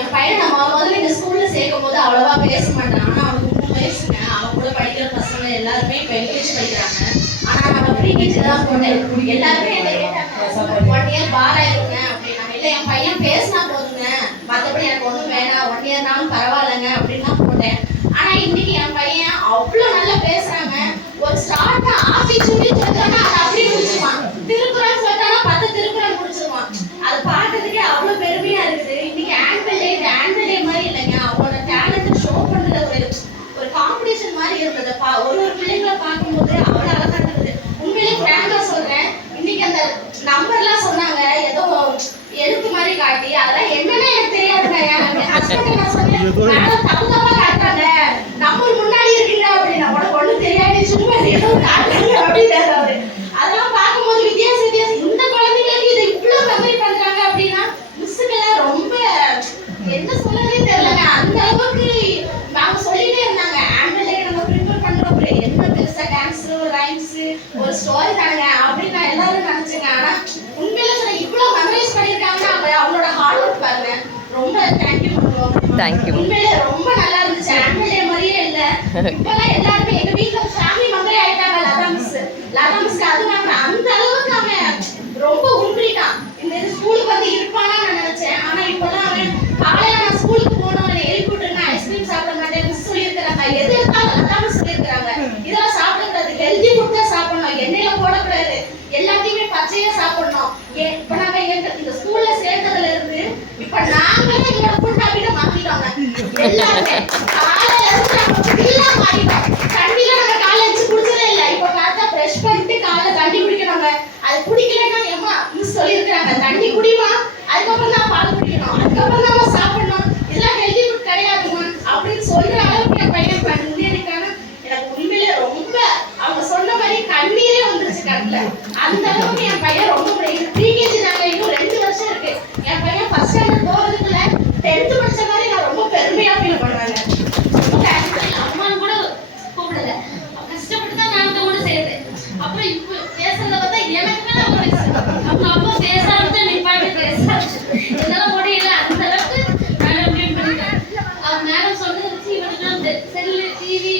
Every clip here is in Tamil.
என் பையன் நான் முதல்ல இந்த ஸ்கூல்ல சேர்க்கும் போது அவ்வளவா பேச மாட்டான். ஆனா அவனுக்கு 3 வயசுங்க. அவன் கூட படிக்கிற பசங்க எல்லாருமே இப்போ எல்கேஜி படிக்கிறாங்க. ஆனா நம்ம ப்ரீகேஜி தான் போட்டேன். எல்லாருமே என்ன கேட்டாங்க 1 இயர் பாரா இருங்க அப்படின்னாங்க. இல்லை என் பையன் பேசினா போதுங்க, மற்றபடி எனக்கு ஒன்றும் வேணாம், 1 இயர்னாலும் பரவாயில்லைங்க அப்படின்னு தான் போட்டேன். ஆனா இன்னைக்கு என் பையன் அவ்வளோ நல்லா பேசுறாங்க. ஒரு ஸ்டார்ட் ஆஃபி சொல்லி சொல்லிட்டானா அதை அப்படியே முடிச்சிருவான். திருக்குறள் சொல்லிட்டானா 10 திருக்குறள் முடிச்சிருவான். அதை பார்க்கறதுக்கே அவ்வளோ பெருமையா இருக்குது. இன்னைக்கு ஆன்வல் டே மாதிரி இல்லைங்க, அவனோட டேலண்ட் ஷோ பண்ற ஒரு காம்படிஷன் மாதிரி இருந்தது. ஒரு பிள்ளைங்களை பார்க்கும்போது அவ்வளோ அழகா இருந்தது. உண்மையிலே ஃப்ராங்கா சொல்றேன், இன்னைக்கு அந்த நம்பர்லாம் சொன்னாங்க ஏதோ எழுத்து மாதிரி காட்டி, அதெல்லாம் என்னன்னே எனக்கு தெரியாதுங்க. என் ஹஸ்பண்ட் நான் சொன்னேன் மேடம் தப்பு காட்டுறாங்க, நம்பர் முன்னாடி இருக்குங்க அப்படின்னா உனக்கு ஒன்றும் தெரியாது சும்மா ஏதோ காட்டுறாங்க அப்படின்னாரு அவரு. அதெல்லாம் பார்க்கும்போது வித்தியாசம் இந்த குழந்தைங்களுக்கு இதை இவ்வளோ மெமரி பண்றாங்க அப்படின்னா மிஸ்ஸுக்கெல்லாம் ரொம்ப என்ன சொல்லவே தெரியலங்க. அந்த அளவுக்கு அவங்க சொல்லிட்டே இருந்தாங்க ஆன்வல் டே நம்ம ப்ரிப்பேர் பண்றோம், என்ன பெருசா டான்ஸ் ரைம்ஸ் ஒரு ஸ்டோரி தாங்க அப்படின்னு நான் எல்லாரும் நினைச்சேங்க. ஆனா உண்மையில சொல்ல இவ்வளவு மெமரைஸ் பண்ணிருக்காங்கன்னா அவங்களோட ஹார்ட் ஒர்க் பாருங்க. ரொம்ப தேங்க்யூ பண்ணுவோம். உண்மையில ரொம்ப நல்லா இருந்துச்சு. ஆன்வல் டே மாதிரியே இல்ல. இப்பெல்லாம் எல்லாருமே எங்க வீட்டுல ஃபேமிலி மெம்பரே ஆயிட்டாங்க. லதா மிஸ்க்கு அது வாங்க அந்த அளவுக்கு அவன் ரொம்ப உண்மைதான். இந்த ஸ்கூலுக்கு வந்து இருப்பானா நான் நினைச்சேன். ஆனா இப்பதான் அவன் காலையில நான் ஸ்கூலுக்கு போனோம் என்னை எழுப்பி விட்டுருங்க, ஐஸ்கிரீம் சாப்பிட மாட்டேன் மிஸ் சொல்லியிருக்கிறாங்க. எது இருந்தாலும் லதா சொல்லியிருக்கிறாங்க இதெல்லாம் சாப்பிடக்கூடாது, ஹெல்தி ஃபுட் தான் சாப்பிடணும், எண்ணெயில போடக்கூடாது, எல்லாத்தையுமே பச்சையா சாப்பிடணும். இப்ப நாங்க இந்த ஸ்கூல்ல சேர்த்ததுல இருந்து இப்ப நாங்களே எங்களோட ஃபுட் ஹாபிட்ட மாத்திட்டோங்க. எல்லாமே காலையில இருந்து நாங்க மாறிட்டோம். தண்ணியில நாங்க காலையில எழுந்து குடிச்சதே இல்லை. இப்ப பார்த்தா பிரஷ் பண்ணிட்டு காலையில தண்ணி குடிக்கணுங்க. அது குடிக்கலன்னா ஏமா மிஸ் சொல்லியிருக்கிறாங்க தண்ணி குடிமா, அதுக்கப்புறம் தான் பால் குடிக்கணும், அதுக்கப்புறம் தான் சாப்பிடணும், இதெல்லாம் ஹெல்தி ஃபுட் கிடையாதுமா அப்படின்னு சொல்ற அளவுக்கு என் பையன் முன்னேறிக்கான எனக்கு உண்மையிலே ரொம்ப அவங்க சொன்ன மாதிரி கண்ணீரே வந்துருச்சு கண்ணுல. அந்த அளவுக்கு என் பையன் ரொம்ப ப்ரீகேஜி நாங்க இன்னும் 2 வருஷம் இருக்கு. என் பையன் ஃபர்ஸ்ட் ஸ்டாண்டர்ட் போறதுக்குள்ள 10th படிச்ச மாதிரி நான் ரொம்ப பெருமையா ஃபீல் பண்ணுவேன். அம்மான்னு கூட கூப்பிடல, கஷ்டப்பட்டு தான் நான் கூட சேர்த்தேன். அப்புறம் இப்போ பேசுறத பார்த்தா எனக்கு மேல அவங்க அப்பா பேச ஆரம்பிச்சா நிப்பாட்டி பேச என்னால முடியல. அந்த அளவுக்கு நான் அப்டேட் பண்ணிட்டேன். மேடம் சொன்னதை வச்சு இவனுக்கு செல்லு டிவி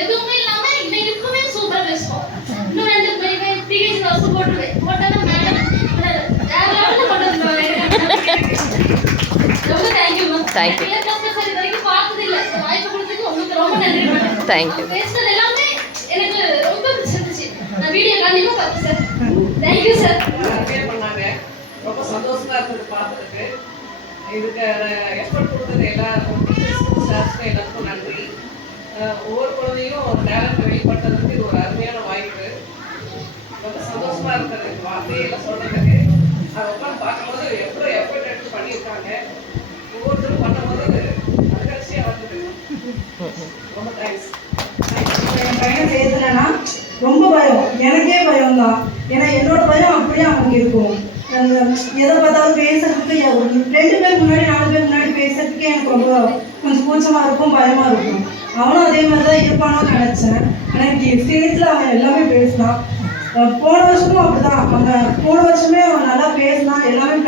எதுவுமே இல்லாம இவன் இப்பவே சூப்பரா பேசுவோம். இன்னும் 2 பிகேஜி வருஷம் போட்டுருவேன். போட்டாலும் மேடம் வேற லெவல்ல கொண்டு வந்துருவாங்க. ரொம்ப தேங்க்யூ மேம். தேங்க்யூ. சரி வரைக்கும் பார்த்தது இல்லை. வாய்ப்பு கொடுத்ததுக்கு உங்களுக்கு ரொம்ப நன்றி மேடம். தேங்க்யூ. பேசுறது எல்லாமே எனக்கு ரொம்ப பிடிச்சிருந்துச்சு. நான் வீடியோ கண்டிப்பா பார்த்தேன் சார். Thank you sir. நிறைய பண்ணாங்க. ரொம்ப சந்தோஷமா இருந்தது பார்த்துட்டு. இதுக்கு எஃபர்ட் கொடுத்தது எல்லாருக்கும் ஸ்டாஃப்ஸ்க்கு எல்லாருக்கும் நன்றி. ஒவ்வொரு குழந்தையும் ஒரு டேலண்ட் வெளிப்படுத்துறதுக்கு இது ஒரு அருமையான வாய்ப்பு. ரொம்ப சந்தோஷமா இருக்கிறது இந்த வார்த்தையெல்லாம் சொல்றதுக்கு. அதை உட்காந்து பார்க்கும்போது எவ்வளோ எஃபர்ட் எடுத்து பண்ணியிருக்காங்க. ஒவ்வொருத்தரும் பண்ணும்போது அதிர்ச்சியாக வந்தது. ரொம்ப தேங்க்ஸ். என் பையனை சேர்த்துனா ரொம்ப பயம், எனக்கே பயம் தான். ஏன்னா என்னோட பயம் அப்படியே அவனுக்கு இருக்கும். எதை பார்த்தாலும் பேசுறதுக்கு 2 பேர் முன்னாடி 4 பேர் முன்னாடி பேசுறதுக்கே எனக்கு ரொம்ப கொஞ்சம் கூச்சமாக இருக்கும், பயமாக இருக்கும். அவனும் அதே மாதிரி தான் இருப்பானோன்னு நினச்சேன். எனக்கு ஸ்டேஜில் அவன் எல்லாமே பேசினான். போன வருஷமும் அப்படிதான். அவன் போன வருஷமே அவன் நல்லா பேசினான், எல்லாமே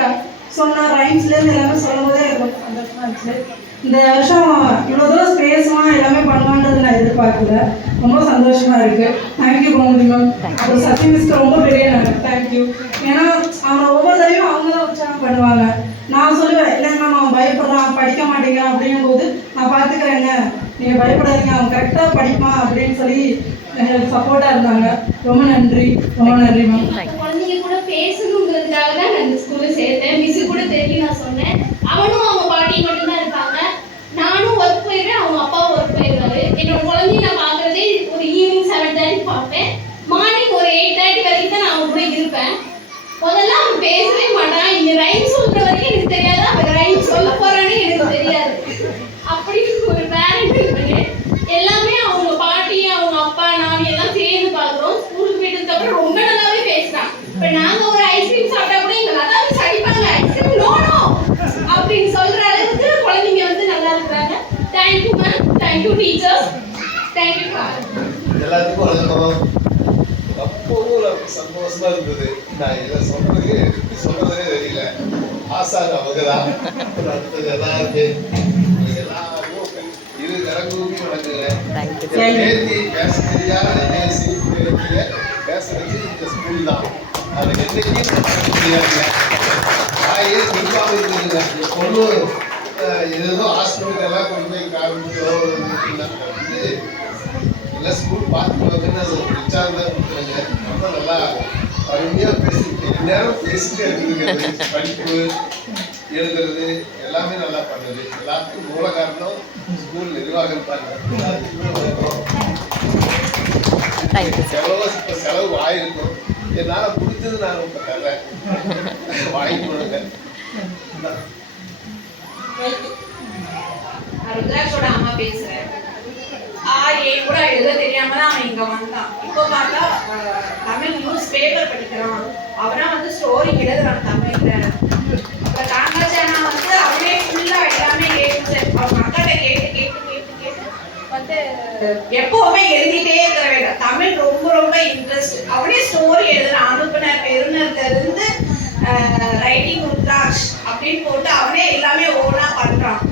சொன்னான். ரைம்ஸ்லேருந்து எல்லாமே சொல்லும் போதே எனக்கு சந்தோஷமா இருந்துச்சு. இந்த வருஷம் இவ்வளோ தூரம் பேசுவான் எல்லாமே பண்ணுவான்றது நான் எதிர்பார்க்கல. ரொம்ப சந்தோஷமா இருக்கு. Thank you Gomathi ma'am. அப்புறம் சத்ய மிஸ்க்கு ரொம்ப பெரிய தேங்க்யூ. ஏன்னா அவனை ஒவ்வொரு தடவையும் அவங்க தான் உற்சாகம் பண்ணுவாங்க. நான் சொல்லுவேன் இல்லை மேம் அவன் பயப்படுறான் படிக்க மாட்டேங்கிறான் அப்படிங்கும் போது நான் பார்த்துக்கிறேங்க, நீங்கள் பயப்படாதீங்க, அவன் கரெக்டாக படிப்பான் அப்படின்னு சொல்லி எனக்கு சப்போர்ட்டாக இருந்தாங்க. ரொம்ப நன்றி, ரொம்ப நன்றி மேம். குழந்தைங்க கூட பேசணுங்கிறதுக்காக தான் நான் இந்த ஸ்கூலில் சேர்த்தேன். மிஸ்ஸு கூட தெரியும் நான் சொன்னேன். அவனும் அவங்க பாட்டி மட்டும்தான் இருப்பாங்க. நானும் ஒர்க் போயிடுவேன், அவங்க அப்பாவும் ஒர்க் போயிடுவாரு. என்னோட குழந்தைய நான் பார்க்குறதே ஒரு ஈவினிங் 7:30 பார்ப்பேன். மார்னிங் ஒரு 8:30 வரைக்கும் தான் நான் அவங்க கூட இருப்பேன். முதல்ல அவன் பேசவே மாட்டான். இங்கே ரைம் சொல்கிற வரைக்கும் எனக்கு தெரியாது, அவன் ரைம் சொல்ல போகிறானே எனக்கு தெரியாது. அப்படி ஒரு பேரண்ட் இருப்பேன். எல்லாமே அவங்க பாட்டி அவங்க அப்பா நான் எல்லாம் சேர்ந்து பார்க்குறோம். ஸ்கூலுக்கு போயிட்டதுக்கு அப்புறம் ரொம்ப நல்லாவே பேசுகிறான். இப்போ நாங்கள் ஒரு ஐஸ்கிரீம் சாப்பிட்டா கூட எங்கள் நல்லா அடிப்பாங்க, ஐஸ்கிரீம் நோ அப்படின்னு சொல்கிற அளவுக்கு குழந்தைங்க வந்து நல்லா இருக்கிறாங்க. Thank you ma'am, thank you teachers, thank you எல்லாத்துக்கும் வணக்கம். அப்பவும் சந்தோஷமா இருந்தது. நான் இதை சொல்றதுக்கு எப்படி சொல்றதுனே தெரியல. ஆசார் அவங்க தான். அடுத்தது எல்லாருக்கும் எல்லாருக்கும் இரு கரங்கூப்பி வணங்குகிறேன். நேர்த்தி பேச தெரியாத பேச வச்சு இந்த ஸ்கூல் தான். அது என்னைக்கும் முடியாது. தாயே நிர்வாகம் இருக்குதுங்க. இந்த பொண்ணு ஏதோ ஹாஸ்பிட்டலுக்கு எல்லாம் கொண்டு போய் காமிச்சோ வந்து எல்லாம் ஸ்கூல் பார்த்துக்குவாங்கன்னு அது ஒரு பிரச்சாரம் தான் கொடுக்குறாங்க. ரொம்ப நல்லா அருமையாக பேசிட்டு நேரம் பேசிட்டே இருக்குதுங்க. படிப்பு எழுதுறது எல்லாமே நல்லா பண்ணுது. எல்லாத்துக்கும் மூல காரணம் ஸ்கூல் நிர்வாகம் பாருங்க. எவ்வளோ இப்போ செலவு ஆயிருக்கும். என்னால் பிடிச்சது நான் ரொம்ப தர்றேன். வாங்கி கொடுங்க. ருத்ராட்சோட அம்மா பேசுறேன். ஏ கூட எழுத தெரியாம தான் அவன் இங்க வந்தான். இப்போ பார்த்தா தமிழ் நியூஸ் பேப்பர் படிக்கிறான். அவனா வந்து ஸ்டோரி எழுதுறான் தமிழ்ல. அப்புறம் காங்காச்சானா வந்து அவனே ஃபுல்லா எல்லாமே அவங்க அக்காட்ட கேட்டு கேட்டு கேட்டு கேட்டு வந்து எப்பவுமே எழுதிட்டே இருக்கிற தமிழ் ரொம்ப ரொம்ப இன்ட்ரெஸ்ட். அவனே ஸ்டோரி எழுதுறான். அனுப்புனர் பெருனர்ல இருந்து ரைட்டிங் ருத்ராட்ச் அப்படின்னு போட்டு அவனே எல்லாமே ஓனா பண்றான்.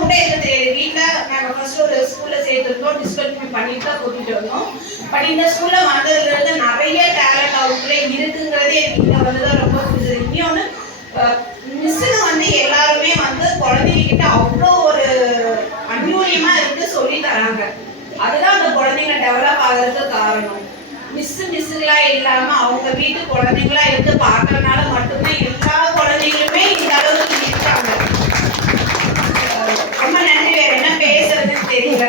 கூட இருந்தது வீட்டில் நாங்கள் ஃபர்ஸ்ட் ஒரு ஸ்கூலில் சேர்த்துருந்தோம். டிஸ்கன்டினியூ பண்ணிட்டு தான் கூட்டிகிட்டு வந்தோம். பட் இந்த ஸ்கூலில் வந்ததுலேருந்து நிறைய டேலண்ட் அவங்களே இருக்குங்கிறதே எனக்கு இங்கே வந்து தான் ரொம்ப பிடிச்சது. இன்னொன்று மிஸ்ஸுங்க வந்து எல்லாருமே வந்து குழந்தைங்கிட்ட அவ்வளோ ஒரு அந்யூன்யமாக இருந்து சொல்லி தராங்க. அதுதான் அந்த குழந்தைங்க டெவலப் ஆகிறதுக்கு காரணம். மிஸ்ஸுங்களா இல்லாமல் அவங்க வீட்டு குழந்தைங்களா இருந்து பார்க்கறதுனால மட்டும்தான் எல்லா குழந்தைங்களுமே இந்த அளவுக்கு இருக்காங்க. ரொம்ப நன்றி. வேற என்ன பேசுறதுன்னு தெரியல.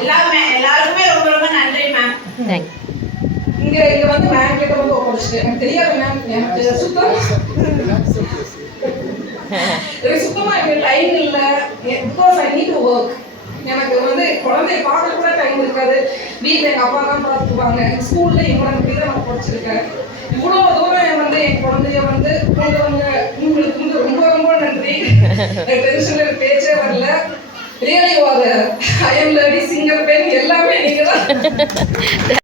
எல்லாருக்குமே ரொம்ப ரொம்ப நன்றி மேம். இங்க வந்து மேம் கிட்ட வந்து ஒப்படைச்சிட்டு எனக்கு தெரியாது மேம். எனக்கு சுத்தமா எனக்கு டைம் இல்லை. Because I need to work. எனக்கு வந்து குழந்தைய பார்க்க கூட டைம் இருக்காது. வீட்டில் எங்கள் அப்பா தான் பார்த்துக்குவாங்க. ஸ்கூலில் இவங்களை நம்பி தான் நான் படிச்சிருக்கேன். இவ்வளோ தூரம் வந்து என் குழந்தைய வந்து கொண்டு வந்த உங்களுக்கு வந்து ரொம்ப ரொம்ப நன்றி. எனக்கு டென்ஷனில் பேச்சே வரல. Really I am lady singer பெண் எல்லாமே நீங்கள் தான்.